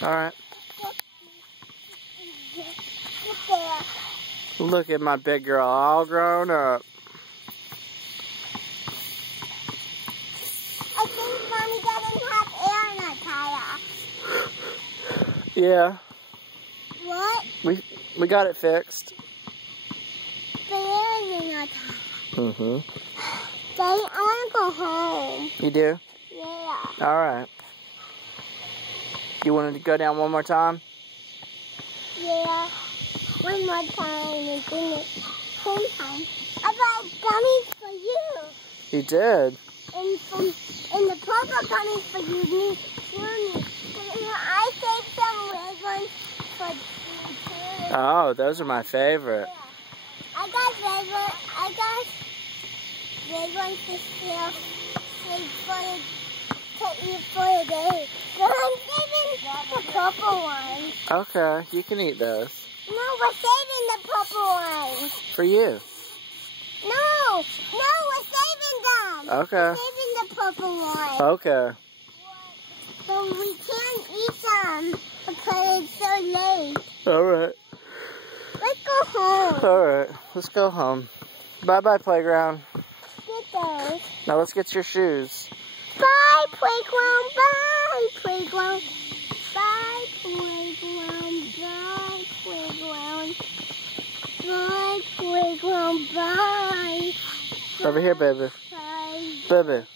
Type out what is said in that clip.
All right. Look at my big girl, all grown up. I think Mommy doesn't have air in her tire. Yeah. What? We got it fixed. The air is in her tire. Mm-hmm. Daddy, I want to go home. You do? Yeah. All right. You wanted to go down one more time? Yeah. One more time and bring it home time. I bought gummies for you. You did? And the purple gummies for you. I saved some red ones for you too. Oh, those are my favorite. Yeah. I got red ones to save to eat for the day. But I'm saving the purple ones. Okay, you can eat those. No, we're saving the purple ones. For you. No, we're saving them. Okay. We're saving the purple ones. Okay. So we can't eat them because it's so late. All right. Let's go home. All right, let's go home. Bye-bye, playground. Get those. Now let's get your shoes. Bye, playground. Bye, playground. Bye, playground. Bye, playground. Bye, playground. Bye. Over here, baby. Bye. Baby.